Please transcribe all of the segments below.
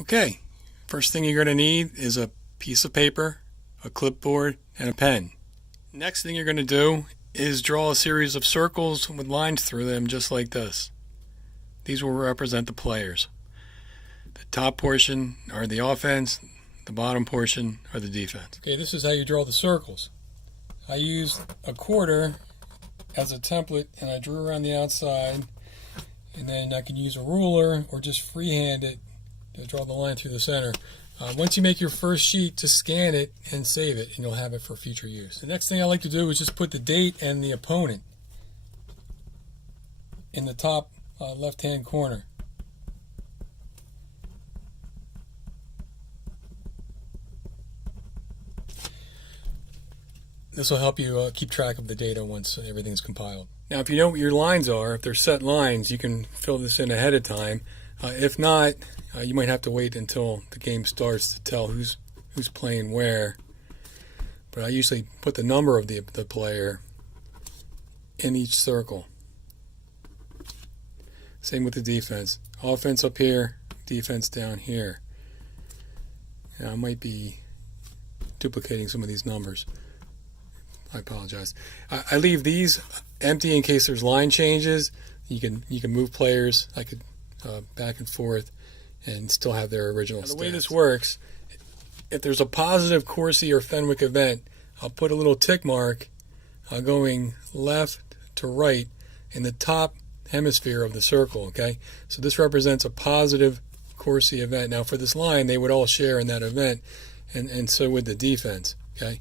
Okay, first thing you're going to need is a piece of paper, a clipboard, and a pen. Next thing you're going to do is draw a series of circles with lines through them just like this. These will represent the players. The top portion are the offense, the bottom portion are the defense. Okay, this is how you draw the circles. I used a quarter as a template and I drew around the outside, and then I can use a ruler or just freehand it to draw the line through the center. Once you make your first sheet, just scan it and save it, and you'll have it for future use. The next thing I like to do is just put the date and the opponent in the top left-hand corner. This will help you keep track of the data once everything's compiled. Now, if you know what your lines are, if they're set lines, you can fill this in ahead of time. If not, you might have to wait until the game starts to tell who's playing where. But I usually put the number of the player in each circle. Same with the defense. Offense up here, defense down here. Now, I might be duplicating some of these numbers. I apologize. I leave these empty in case there's line changes. You can move players. I could back and forth and still have their original stats. The way this works, if there's a positive Corsi or Fenwick event, I'll put a little tick mark going left to right in the top hemisphere of the circle. Okay, so this represents a positive Corsi event. Now for this line, they would all share in that event, and so would the defense. Okay.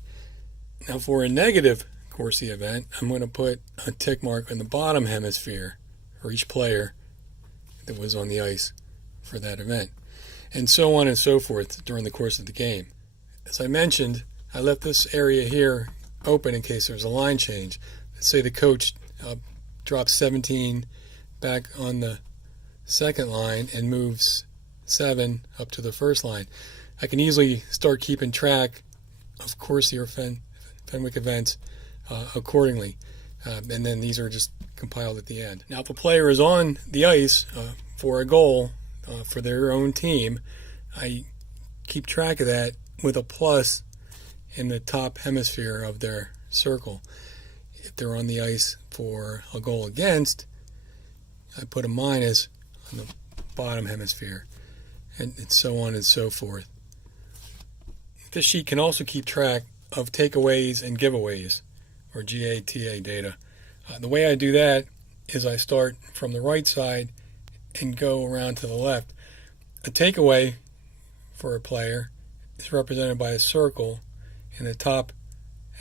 Now for a negative Corsi event, I'm going to put a tick mark in the bottom hemisphere for each player that was on the ice for that event, and so on and so forth during the course of the game. As I mentioned, I left this area here open in case there's a line change. Let's say the coach drops 17 back on the second line and moves 7 up to the first line. I can easily start keeping track of Corsi or Fenwick events accordingly, and then these are just compiled at the end. Now if a player is on the ice for a goal for their own team, I keep track of that with a plus in the top hemisphere of their circle. If they're on the ice for a goal against, I put a minus on the bottom hemisphere, and so on and so forth. This sheet can also keep track of takeaways and giveaways, or GATA data. The way I do that is I start from the right side and go around to the left. A takeaway for a player is represented by a circle in the top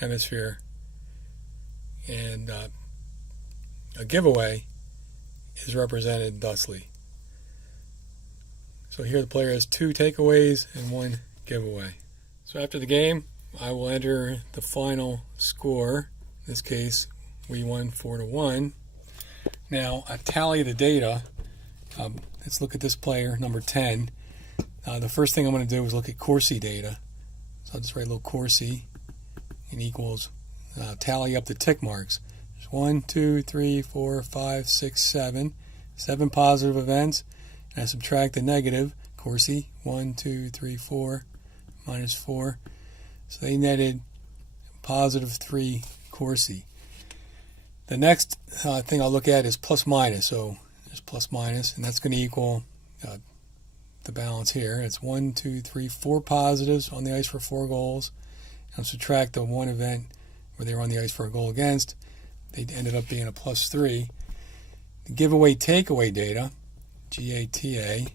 hemisphere, and a giveaway is represented thusly. So here the player has 2 takeaways and 1 giveaway. So after the game, I will enter the final score. In this case, we won 4-1. Now, I tally the data. Let's look at this player, number 10. The first thing I'm going to do is look at Corsi data. So I'll just write a little Corsi and equals, tally up the tick marks. There's 1, 2, 3, 4, 5, 6, 7. 7 positive events. And I subtract the negative, Corsi, 1, 2, 3, 4, minus 4. So they netted positive 3 Corsi. The next thing I'll look at is plus minus. So there's plus minus, and that's going to equal the balance here. It's 1, 2, 3, 4 positives on the ice for 4 goals. And subtract the 1 event where they were on the ice for a goal against. They ended up being a plus 3. The giveaway takeaway data, GATA,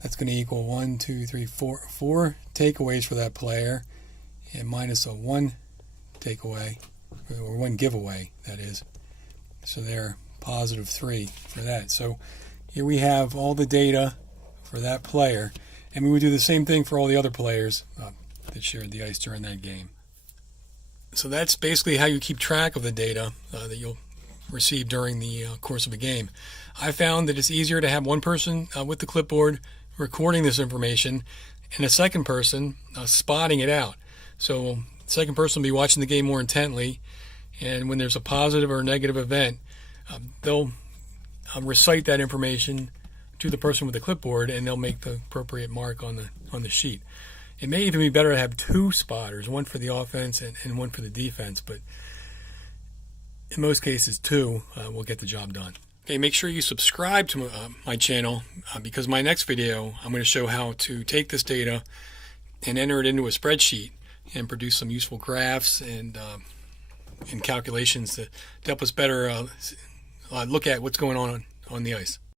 that's going to equal 1, 2, 3, 4 takeaways for that player, and minus a 1 takeaway, or 1 giveaway, that is. So they're positive 3 for that. So here we have all the data for that player, and we would do the same thing for all the other players that shared the ice during that game. So that's basically how you keep track of the data that you'll receive during the course of a game. I found that it's easier to have one person with the clipboard recording this information and a second person spotting it out. So the second person will be watching the game more intently, and when there's a positive or negative event, they'll recite that information to the person with the clipboard, and they'll make the appropriate mark on the sheet. It may even be better to have 2 spotters, one for the offense and one for the defense, but in most cases 2 will get the job done. Okay, make sure you subscribe to my channel because my next video I'm going to show how to take this data and enter it into a spreadsheet and produce some useful graphs and calculations to help us better look at what's going on the ice.